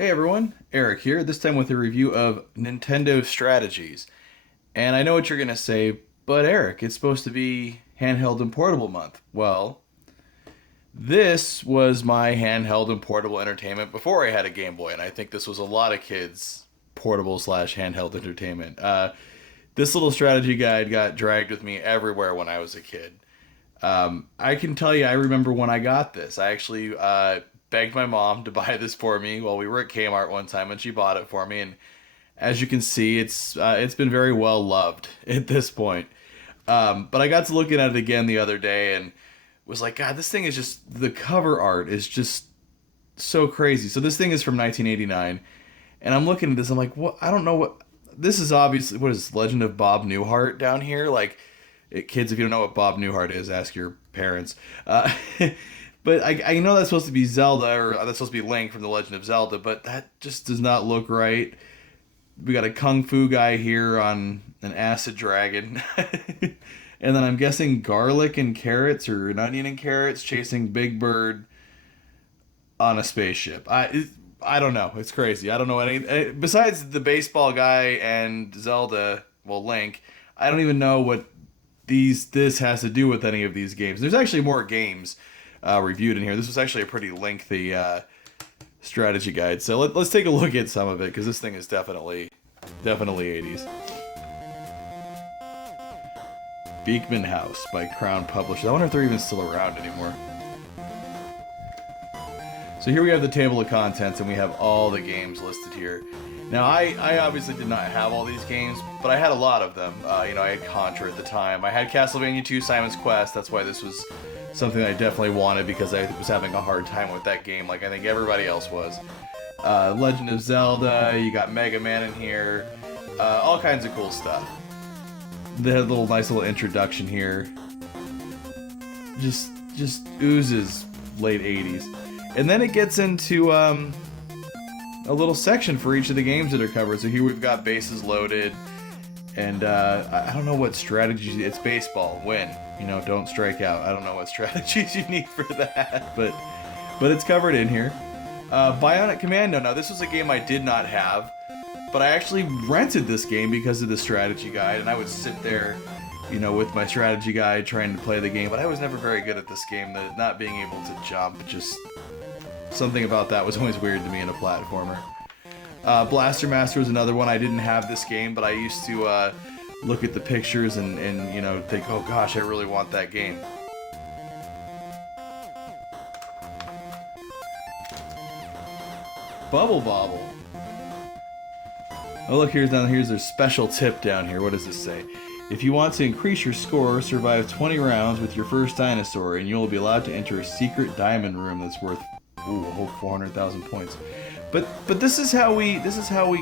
Hey everyone, Eric here, this time with a review of Nintendo Strategies. And I know what you're going to say, but Eric, it's supposed to be handheld and portable month. Well, this was my handheld and portable entertainment before I had a Game Boy, and I think this was a lot of kids' portable slash handheld entertainment. This little strategy guide got dragged with me everywhere when I was a kid. I can tell you, I remember when I got this. I actually begged my mom to buy this for me while we were at Kmart one time, and she bought it for me. And as you can see, it's been very well loved at this point. But I got to looking at it again the other day and was like, God, this thing is just the cover art is just so crazy. So this thing is from 1989, and I'm looking at this. I'm like, what? I don't know what. This is obviously what is Legend of Bob Newhart down here, like. Kids, if you don't know what Bob Newhart is, ask your parents. But I know that's supposed to be Zelda, or that's supposed to be Link from The Legend of Zelda, but that just does not look right. We got a kung fu guy here on an acid dragon. And then I'm guessing garlic and carrots, or an onion and carrots, chasing Big Bird on a spaceship. I don't know. It's crazy. I don't know any. Besides the baseball guy and Zelda, well, Link, I don't even know what this has to do with any of these games. There's actually more games reviewed in here. This was actually a pretty lengthy strategy guide. So let's take a look at some of it, because this thing is definitely 80s. Beekman House by Crown Publishers. I wonder if they're even still around anymore. So here we have the table of contents, and we have all the games listed here. Now, I obviously did not have all these games, but I had a lot of them. I had Contra at the time. I had Castlevania 2, Simon's Quest. That's why this was something I definitely wanted, because I was having a hard time with that game, like I think everybody else was. Legend of Zelda, you got Mega Man in here, all kinds of cool stuff. They had a nice little introduction here. Just oozes late 80s. And then it gets into a little section for each of the games that are covered. So here we've got bases loaded, and I don't know what strategies. It's baseball. Win. Don't strike out. I don't know what strategies you need for that, but it's covered in here. Bionic Commando. Now this was a game I did not have, but I actually rented this game because of the strategy guide, and I would sit there, with my strategy guide trying to play the game. But I was never very good at this game. That not being able to jump, just something about that was always weird to me in a platformer. Blaster Master was another one. I didn't have this game, but I used to look at the pictures and think, oh gosh, I really want that game. Bubble Bobble. Oh look, here's their special tip down here. What does this say? If you want to increase your score, survive 20 rounds with your first dinosaur, and you'll be allowed to enter a secret diamond room that's worth a whole 400,000 points. But this is how we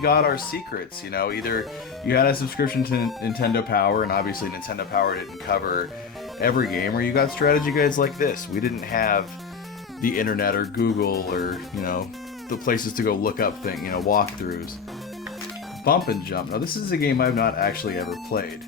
got our secrets. Either you had a subscription to Nintendo Power, and obviously Nintendo Power didn't cover every game, or you got strategy guides like this. We didn't have the internet or Google or the places to go look up things, walkthroughs. Bump and Jump. Now this is a game I've not actually ever played.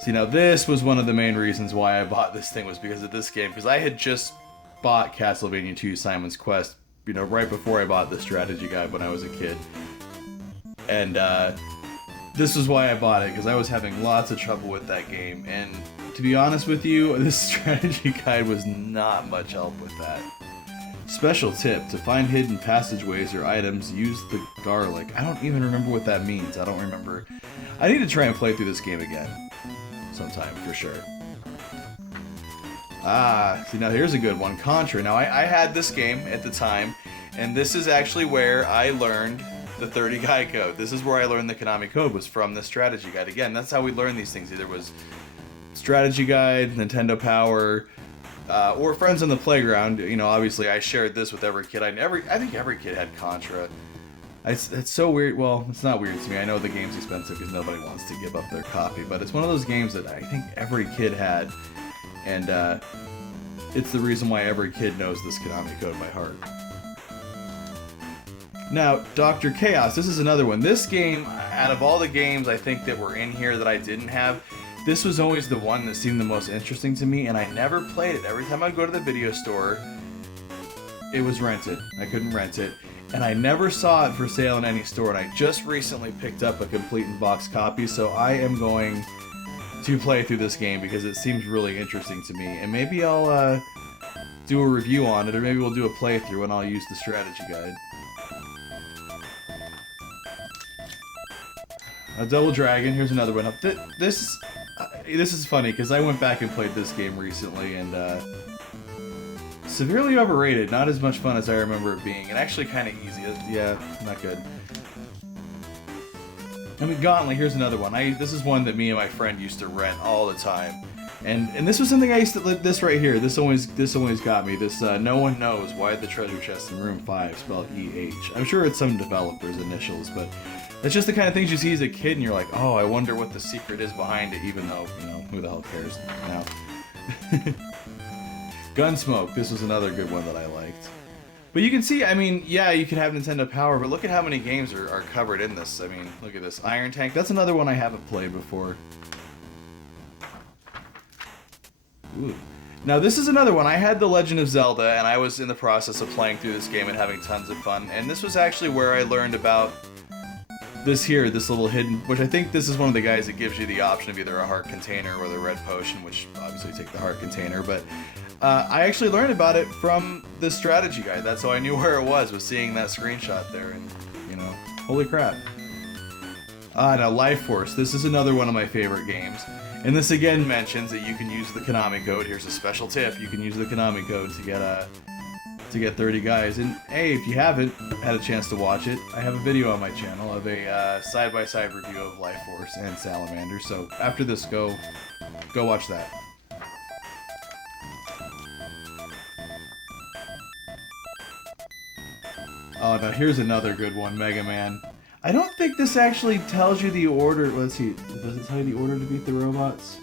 See, now this was one of the main reasons why I bought this thing, was because of this game, because I had just bought Castlevania 2 Simon's Quest, right before I bought the strategy guide when I was a kid. And this is why I bought it, because I was having lots of trouble with that game, and to be honest with you, this strategy guide was not much help with that. Special tip: to find hidden passageways or items, use the garlic. I don't even remember what that means. I don't remember. I need to try and play through this game again sometime for sure. See, now here's a good one. Contra. Now I had this game at the time, and this is actually where I learned the 30 guy code. This is where I learned the Konami code, was from the strategy guide. Again, that's how we learn these things. Either was strategy guide, Nintendo Power, or friends on the playground. Obviously I shared this with every kid. I think every kid had Contra. It's so weird. Well, it's not weird to me. I know the game's expensive because nobody wants to give up their copy, but it's one of those games that I think every kid had, and it's the reason why every kid knows this Konami code by heart. Now, Dr. Chaos, this is another one. This game, out of all the games I think that were in here that I didn't have, this was always the one that seemed the most interesting to me, and I never played it. Every time I'd go to the video store, it was rented. I couldn't rent it. And I never saw it for sale in any store, and I just recently picked up a complete in-box copy, so I am going to play through this game because it seems really interesting to me. And maybe I'll do a review on it, or maybe we'll do a playthrough and I'll use the strategy guide. A Double Dragon, here's another one. This is funny because I went back and played this game recently, and severely overrated. Not as much fun as I remember it being, and actually kind of easy. Yeah, not good. I mean, Gauntlet, here's another one. This is one that me and my friend used to rent all the time, and this was something I used to. This right here, this always got me. This no one knows why the treasure chest in room 5 spelled EH. I'm sure it's some developer's initials, but it's just the kind of things you see as a kid, and you're like, oh, I wonder what the secret is behind it, even though, you know, who the hell cares now. Gunsmoke, this was another good one that I liked. But you can see, I mean, yeah, you can have Nintendo Power, but look at how many games are covered in this. I mean, look at this. Iron Tank, that's another one I haven't played before. Ooh. Now, this is another one. I had The Legend of Zelda, and I was in the process of playing through this game and having tons of fun. And this was actually where I learned about this little hidden, which I think this is one of the guys that gives you the option of either a heart container or the red potion, which obviously take the heart container, but I actually learned about it from the strategy guide. That's how I knew where it was seeing that screenshot there, and, you know, holy crap. Now Life Force, this is another one of my favorite games, and this again mentions that you can use the Konami code. Here's a special tip, you can use the Konami code to get 30 guys, and hey, if you haven't had a chance to watch it, I have a video on my channel of a side-by-side review of Life Force and Salamander, so after this, go watch that. Oh, now here's another good one, Mega Man. I don't think this actually tells you the order. Let's see, does it tell you the order to beat the robots?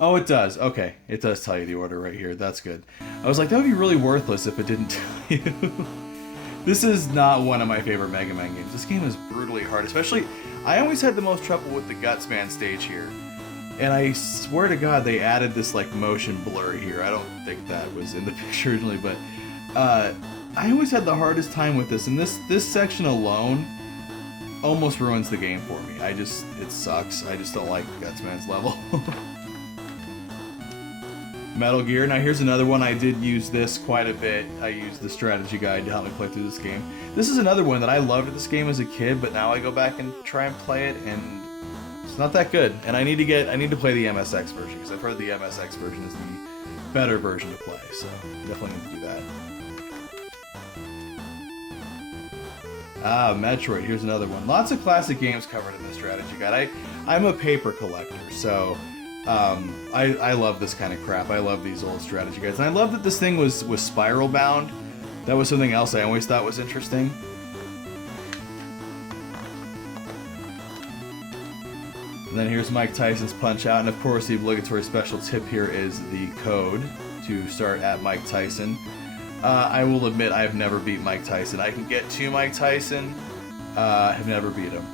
Oh, it does. Okay, it does tell you the order right here. That's good. I was like, that would be really worthless if it didn't tell you. This is not one of my favorite Mega Man games. This game is brutally hard, especially, I always had the most trouble with the Gutsman stage here. And I swear to God, they added this like motion blur here. I don't think that was in the picture originally, but I always had the hardest time with this. And this section alone almost ruins the game for me. It sucks. I just don't like Gutsman's level. Metal Gear. Now here's another one. I did use this quite a bit. I used the strategy guide to help me play through this game. This is another one that I loved this game as a kid, but now I go back and try and play it, and it's not that good. And I need to play the MSX version, because I've heard the MSX version is the better version to play, so definitely need to do that. Metroid, here's another one. Lots of classic games covered in the strategy guide. I'm a paper collector, so I love this kind of crap. I love these old strategy guides. And I love that this thing was spiral bound. That was something else I always thought was interesting. And then here's Mike Tyson's Punch-Out, and of course the obligatory special tip here is the code to start at Mike Tyson. I will admit I have never beat Mike Tyson. I can get to Mike Tyson, have never beat him.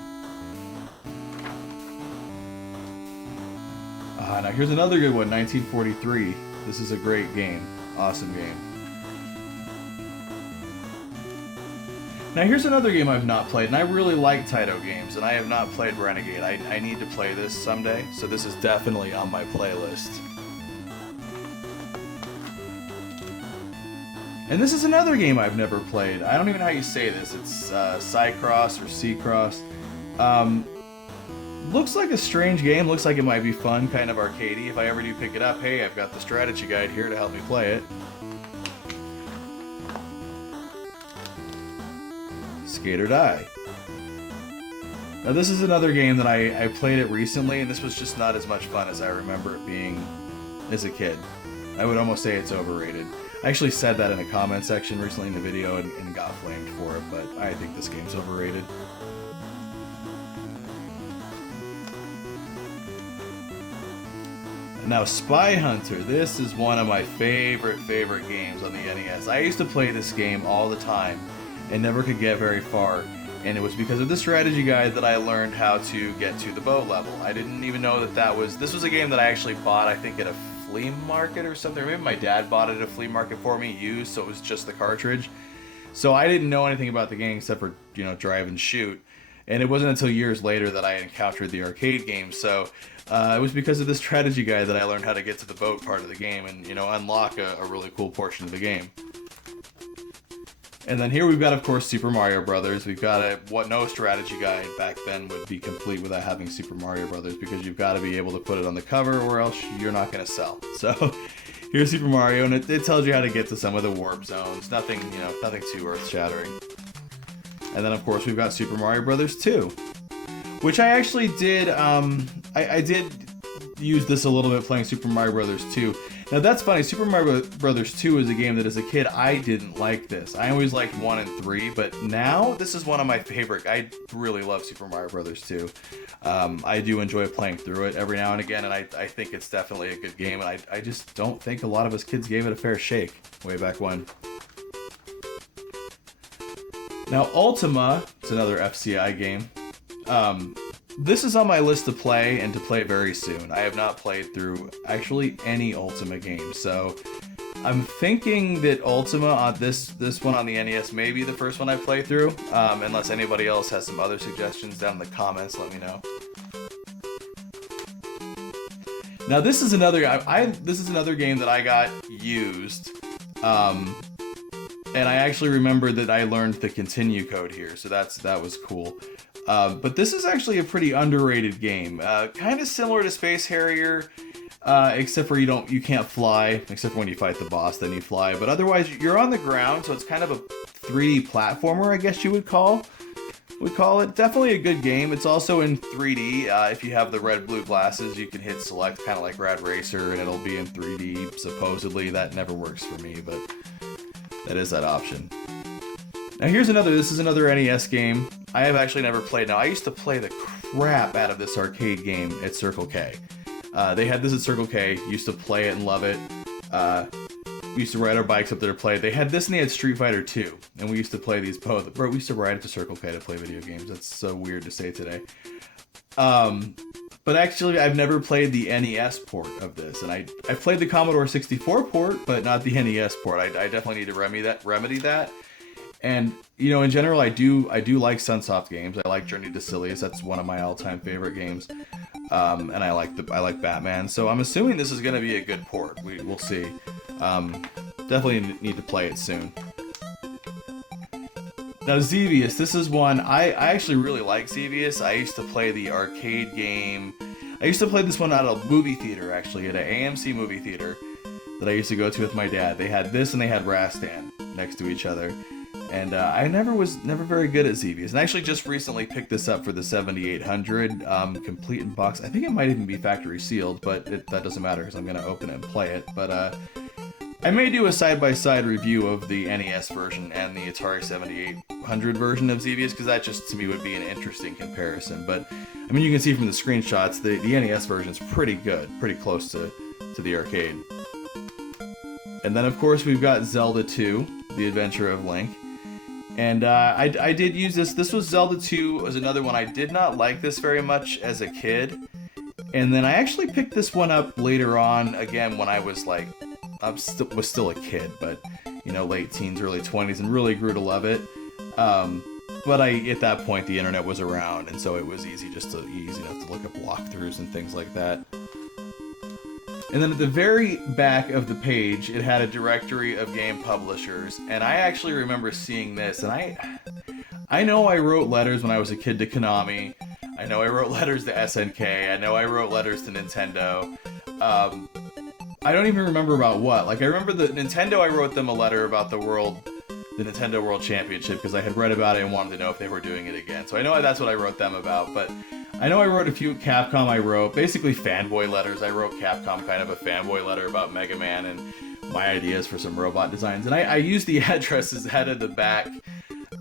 Now here's another good one, 1943. This is a great game. Awesome game. Now here's another game I've not played, and I really like Taito games, and I have not played Renegade. I need to play this someday, so this is definitely on my playlist. And this is another game I've never played. I don't even know how you say this. It's Cyclos or C-Cross. Looks like a strange game. Looks like it might be fun, kind of arcadey. If I ever do pick it up, hey, I've got the strategy guide here to help me play it. Skate or Die. Now this is another game that I played it recently, and this was just not as much fun as I remember it being as a kid. I would almost say it's overrated. I actually said that in a comment section recently in the video and got flamed for it, but I think this game's overrated. Now Spy Hunter, this is one of my favorite games on the NES. I used to play this game all the time and never could get very far. And it was because of the strategy guide that I learned how to get to the bow level. I didn't even know this was a game that I actually bought, I think, at a flea market or something. Maybe my dad bought it at a flea market for me, used, so it was just the cartridge. So I didn't know anything about the game except for, drive and shoot. And it wasn't until years later that I encountered the arcade game. So it was because of this strategy guide that I learned how to get to the boat part of the game and, unlock a really cool portion of the game. And then here we've got, of course, Super Mario Brothers. We've got what no strategy guide back then would be complete without having Super Mario Brothers, because you've got to be able to put it on the cover or else you're not going to sell. So here's Super Mario, and it tells you how to get to some of the warp zones. Nothing too earth-shattering. And then, of course, we've got Super Mario Brothers 2, which I actually did. I did use this a little bit playing Super Mario Brothers 2. Now that's funny, Super Mario Brothers 2 is a game that as a kid I didn't like this. I always liked 1 and 3, but now this is one of my favorite. I really love Super Mario Brothers 2. I do enjoy playing through it every now and again, and I think it's definitely a good game, and I just don't think a lot of us kids gave it a fair shake way back when. Now Ultima, it's another FCI game. This is on my list to play, and to play very soon. I have not played through actually any Ultima game, so I'm thinking that Ultima, this one on the NES, may be the first one I play through. Unless anybody else has some other suggestions down in the comments, let me know. Now this is another game that I got used, and I actually remember that I learned the continue code here, so that was cool. But this is actually a pretty underrated game. Kind of similar to Space Harrier, except for you can't fly, except for when you fight the boss, then you fly. But otherwise, you're on the ground, so it's kind of a 3D platformer, I guess you would call it. Definitely a good game. It's also in 3D. If you have the red-blue glasses, you can hit select, kind of like Rad Racer, and it'll be in 3D, supposedly. That never works for me, but that is that option. Now this is another NES game. I have actually never played. Now I used to play the crap out of this arcade game at Circle K. They had this at Circle K, used to play it and love it. We used to ride our bikes up there to play it. They had this and they had Street Fighter 2, and we used to play these both. We used to ride it to Circle K to play video games. That's so weird to say today. But actually I've never played the NES port of this, and I played the Commodore 64 port, but not the NES port. I definitely need to remedy that. And in general, I do like Sunsoft games. I like Journey to Silius. That's one of my all-time favorite games. And I like Batman. So I'm assuming this is going to be a good port. We'll see. Definitely need to play it soon. Now Xevious, this is one I actually really like. Xevious. I used to play the arcade game. I used to play this one at a movie theater, actually, at an AMC movie theater that I used to go to with my dad. They had this and they had Rastan next to each other. And I was never very good at Xevious. And I actually just recently picked this up for the 7800, complete in box. I think it might even be factory sealed, but that doesn't matter because I'm going to open it and play it. But I may do a side-by-side review of the NES version and the Atari 7800 version of Xevious, because that just, to me, would be an interesting comparison. But, I mean, you can see from the screenshots, the NES version is pretty good, pretty close to the arcade. And then, of course, we've got Zelda 2, The Adventure of Link. And I did use this. This was Zelda 2, was another one. I did not like this very much as a kid. And then I actually picked this one up later on, again, when I was like, was still a kid, but, late teens, early 20s, and really grew to love it. But at that point, the internet was around, and so it was easy enough to look up walkthroughs and things like that. And then at the very back of the page, it had a directory of game publishers, and I actually remember seeing this, and I know I wrote letters when I was a kid to Konami. I know I wrote letters to SNK. I know I wrote letters to Nintendo. I don't even remember about what. Like, I remember the Nintendo, I wrote them a letter about the Nintendo World Championship, because I had read about it and wanted to know if they were doing it again. So I know that's what I wrote them about, but I know I wrote a few Capcom. I wrote basically fanboy letters. I wrote Capcom kind of a fanboy letter about Mega Man and my ideas for some robot designs. And I used the addresses at the back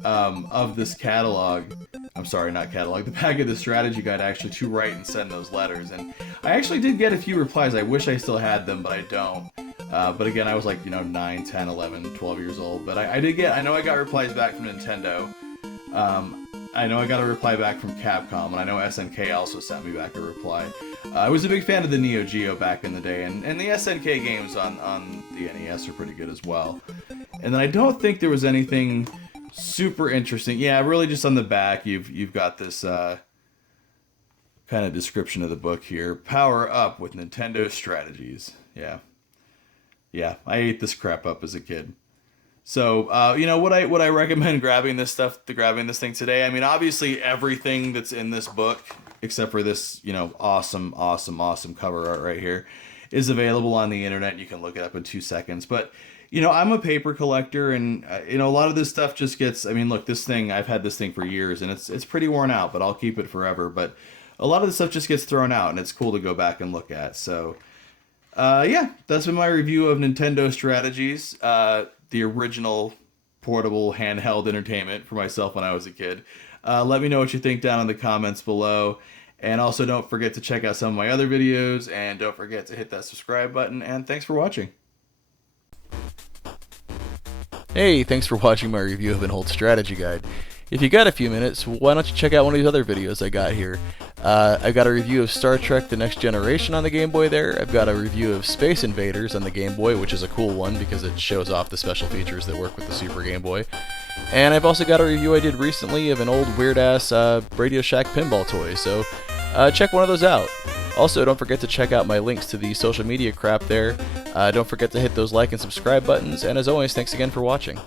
of this catalog. I'm sorry, not catalog. The back of the strategy guide actually to write and send those letters. And I actually did get a few replies. I wish I still had them, but I don't. But again, I was like, 9, 10, 11, 12 years old. But I know I got replies back from Nintendo. I know I got a reply back from Capcom, and I know SNK also sent me back a reply. I was a big fan of the Neo Geo back in the day, and the SNK games on the NES are pretty good as well. And then I don't think there was anything super interesting. Yeah, really just on the back, you've got this kind of description of the book here. Power up with Nintendo strategies. Yeah, I ate this crap up as a kid. So, you know, would I recommend grabbing this thing today? I mean, obviously everything that's in this book, except for this, you know, awesome cover art right here, is available on the internet. You can look it up in 2 seconds. But, you know, I'm a paper collector, and you know, a lot of this stuff just gets. I mean, look, this thing, I've had this thing for years, and it's pretty worn out, but I'll keep it forever. But a lot of this stuff just gets thrown out, and it's cool to go back and look at. So, yeah, that's been my review of Nintendo Strategies. The original portable handheld entertainment for myself when I was a kid. Let me know what you think down in the comments below. And also don't forget to check out some of my other videos. And don't forget to hit that subscribe button. And thanks for watching. Hey, thanks for watching my review of an old strategy guide. If you got a few minutes, why don't you check out one of these other videos I got here. I've got a review of Star Trek The Next Generation on the Game Boy there. I've got a review of Space Invaders on the Game Boy, which is a cool one because it shows off the special features that work with the Super Game Boy. And I've also got a review I did recently of an old weird-ass Radio Shack pinball toy, so check one of those out. Also, don't forget to check out my links to the social media crap there. Don't forget to hit those like and subscribe buttons, and as always, thanks again for watching.